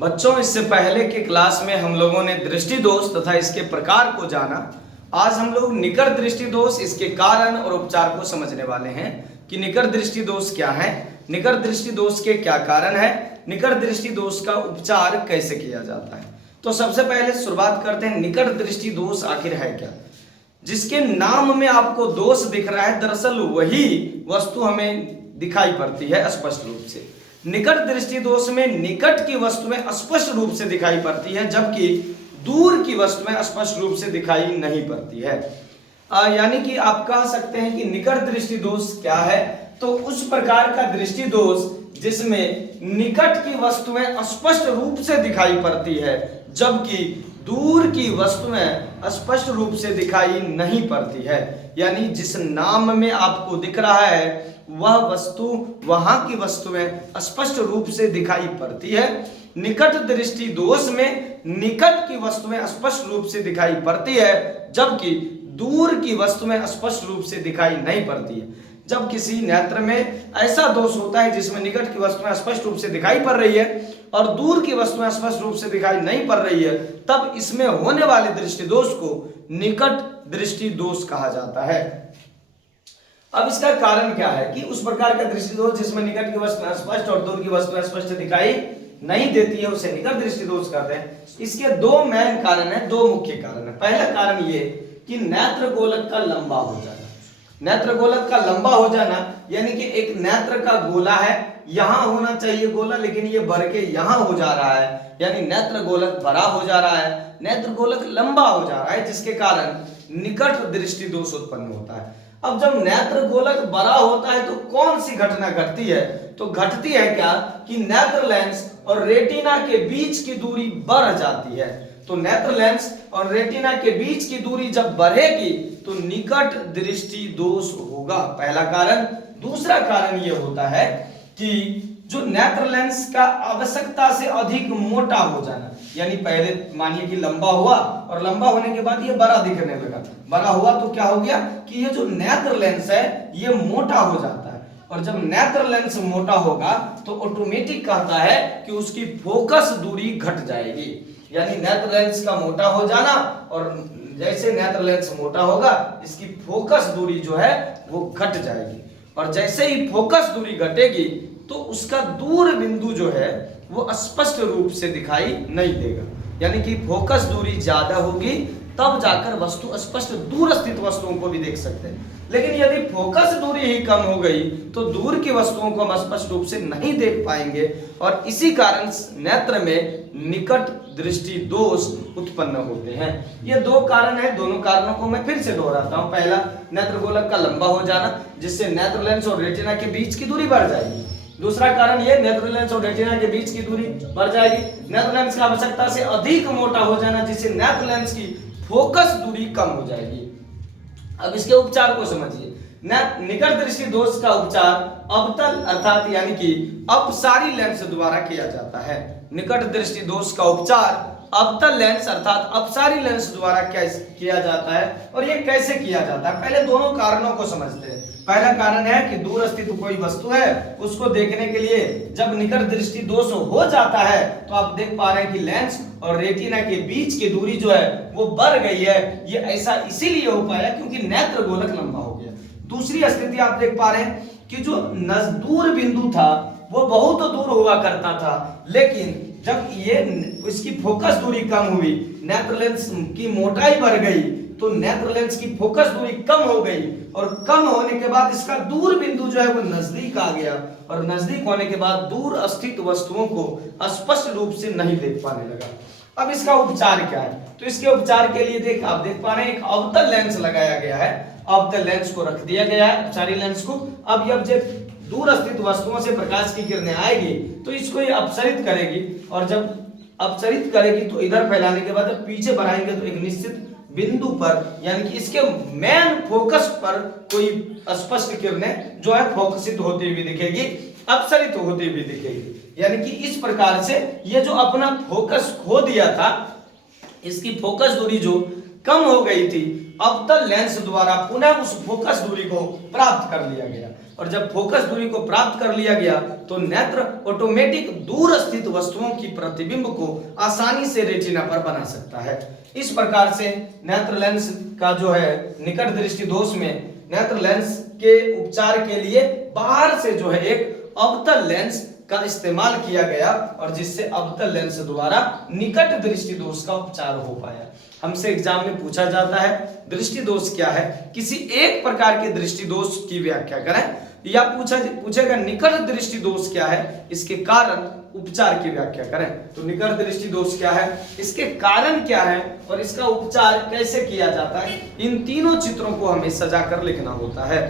बच्चों, इससे पहले के क्लास में हम लोगों ने दृष्टि दोष तथा इसके प्रकार को जाना। आज हम लोग निकट दृष्टि दोष, इसके कारण और उपचार को समझने वाले हैं कि निकट दृष्टि दोष क्या है, निकट दृष्टि दोष के क्या कारण है, निकट दृष्टि दोष का उपचार कैसे किया जाता है। तो सबसे पहले शुरुआत करते हैं, निकट दृष्टि दोष आखिर है क्या। जिसके नाम में आपको दोष दिख रहा है, दरअसल वही वस्तु हमें दिखाई पड़ती है स्पष्ट रूप से। निकट दृष्टि दोष में निकट की वस्तुएं स्पष्ट रूप से दिखाई पड़ती है, जबकि दूर की वस्तुएं स्पष्ट रूप से दिखाई नहीं पड़ती है। यानी कि आप कह सकते हैं कि निकट दृष्टि दोष क्या है, तो उस प्रकार का दृष्टि दोष जिसमें निकट की वस्तुएं स्पष्ट रूप से दिखाई पड़ती है, जबकि दूर की वस्तुएं स्पष्ट रूप से दिखाई नहीं पड़ती है। यानी जिस नाम में आपको दिख रहा है वह वस्तु, वहां की वस्तुएं स्पष्ट रूप से दिखाई पड़ती है। निकट दृष्टि दोष में निकट की वस्तुएं स्पष्ट रूप से दिखाई पड़ती है, जबकि दूर की वस्तुएं स्पष्ट रूप से दिखाई नहीं पड़ती है। जब किसी नेत्र में ऐसा दोष होता है जिसमें निकट की वस्तुएं स्पष्ट रूप से दिखाई पड़ रही है और दूर की वस्तुएं स्पष्ट रूप से दिखाई नहीं पड़ रही है, तब इसमें होने वाले दृष्टि दोष को निकट दृष्टि दोष कहा जाता है। अब इसका कारण क्या है कि उस प्रकार का दृष्टि दोष जिसमें निकट की वस्तुएं स्पष्ट और दूर की वस्तुएं स्पष्ट दिखाई नहीं देती है, उसे निकट दृष्टि दोष कहते हैं। इसके दो मेन कारण है, दो मुख्य कारण है। पहला कारण ये कि नेत्र गोलक का लंबा हो जाना। नेत्र गोलक का लंबा हो जाना यानी कि एक नेत्र का गोला है, यहां होना चाहिए गोला, लेकिन ये बढ़ के यहां हो जा रहा है, यानी नेत्र गोलक बड़ा हो जा रहा है, नेत्र गोलक लंबा हो जा रहा है, जिसके कारण निकट दृष्टि दोष उत्पन्न होता है। अब जब नेत्र गोलक बड़ा होता है तो कौन सी घटना घटती है, तो घटती है क्या कि नेत्र लेंस और रेटिना के बीच की दूरी बढ़ जाती है। तो नेत्र लेंस और रेटिना के बीच की दूरी जब बढ़ेगी तो निकट दृष्टि दोष होगा, पहला कारण। दूसरा कारण यह होता है कि जो नेत्र लेंस का आवश्यकता से अधिक मोटा हो जाना, यानी पहले मानिए कि लंबा हुआ और लंबा होने के बाद ये बड़ा दिखने लगा, बड़ा हुआ तो क्या हो गया कि ये जो नेत्र लेंस है ये मोटा हो जाता है, और जब नेत्र लेंस मोटा होगा तो ऑटोमेटिक कहता है कि उसकी फोकस दूरी घट जाएगी। यानी नेत्र लेंस का मोटा हो जाना, और जैसे नेत्र लेंस मोटा होगा इसकी फोकस दूरी जो है वो घट जाएगी, और जैसे ही फोकस दूरी घटेगी तो उसका दूर बिंदु जो है वो स्पष्ट रूप से दिखाई नहीं देगा। यानी कि फोकस दूरी ज्यादा होगी तब जाकर वस्तु स्पष्ट दूर स्थित वस्तुओं को भी देख सकते हैं, लेकिन यदि फोकस दूरी ही कम हो गई तो दूर की वस्तुओं को हम स्पष्ट रूप से नहीं देख पाएंगे, और इसी कारण नेत्र में निकट दृष्टि दोष उत्पन्न होते हैं। ये दो कारण है, दोनों कारणों को मैं फिर से दोहराता हूं। पहला, नेत्र गोलक का लंबा हो जाना जिससे नेत्र लेंस और रेटिना के बीच की दूरी बढ़ जाएगी। दूसरा कारण ये, नेत्र लेंस और रेटिना के बीच की दूरी बढ़ जाएगी। नेत्र लेंस का आवश्यकता से अधिक मोटा हो जाना जिससे नेत्र लेंस की फोकस दूरी कम हो जाएगी। अब इसके उपचार को समझिए। निकट दृष्टि दोष का उपचार अवतल अर्थात यानी कि अपसारी लेंस द्वारा किया जाता है। निकट दृष्टि दोष का उपचार अवतल लेंस अर्थात अपसारी लेंस द्वारा कैसे किया जाता है, और ये कैसे किया जाता है, पहले दोनों कारणों को समझते हैं। पहला कारण है कि दूर स्थित कोई वस्तु है उसको देखने के लिए जब निकट दृष्टि दोष हो जाता है तो आप देख पा रहे हैं कि लेंस और रेटिना के बीच की दूरी जो है वो बढ़ गई है। ये ऐसा इसीलिए हो पाया क्योंकि नेत्र गोलक लंबा हो गया। दूसरी स्थिति आप देख पा रहे हैं कि जो दूर बिंदु था वो बहुत दूर हुआ करता था, लेकिन जब ये इसकी फोकस दूरी कम हुई, नेत्र लेंस की मोटाई बढ़ गई, तो नेत्र लेंस की फोकस दूरी कम हो गई, और कम होने के बाद इसका दूर बिंदु जो है वो नजदीक आ गया, और नजदीक होने के बाद दूर स्थित वस्तुओं को स्पष्ट रूप से नहीं देख पाने लगा। अब इसका उपचार क्या है, तो इसके उपचार के लिए आप देख पा रहे हैं एक अवतल लेंस लगाया गया है। अवतल लेंस को रख दिया गया है, अपसारी लेंस को। अब जब दूर स्थित वस्तुओं से प्रकाश की किरणें आएगी तो इसको ये अपसरित करेगी, और जब अपसरित करेगी तो इधर फैलाने के बाद जब पीछे बढ़ाएंगे तो एक निश्चित बिंदु पर, यानी कि इसके मेन फोकस पर कोई स्पष्ट किरणें जो है फोकसित होती हुई दिखेगी, अपसरित होती हुई दिखेगी। यानी कि इस प्रकार से ये जो अपना फोकस खो दिया था, इसकी फोकस दूरी जो कम हो गई थी, अवतल लेंस द्वारा पुनः उस फोकस दूरी को प्राप्त कर लिया गया, और जब फोकस दूरी को प्राप्त कर लिया गया तो नेत्र ऑटोमेटिक दूर स्थित वस्तुओं की प्रतिबिंब को आसानी से रेटिना पर बना सकता है। इस प्रकार से नेत्र लेंस का जो है निकट दृष्टि दोष में नेत्र लेंस के उपचार के लिए बाहर से जो है एक अवतल लेंस का इस्तेमाल किया गया और जिससे अवतल लेंस द्वारा निकट दृष्टि दोष का उपचार हो पाया। हमसे एग्जाम में पूछा जाता है दृष्टि दोष क्या है, किसी एक प्रकार के दृष्टि दोष की व्याख्या करें, या पूछेगा निकट दृष्टि दोष क्या है, इसके कारण उपचार की व्याख्या करें। तो निकट दृष्टि दोष क्या है, इसके कारण क्या है और इसका उपचार कैसे किया जाता है, इन तीनों चित्रों को हमें सजाकर लिखना होता है।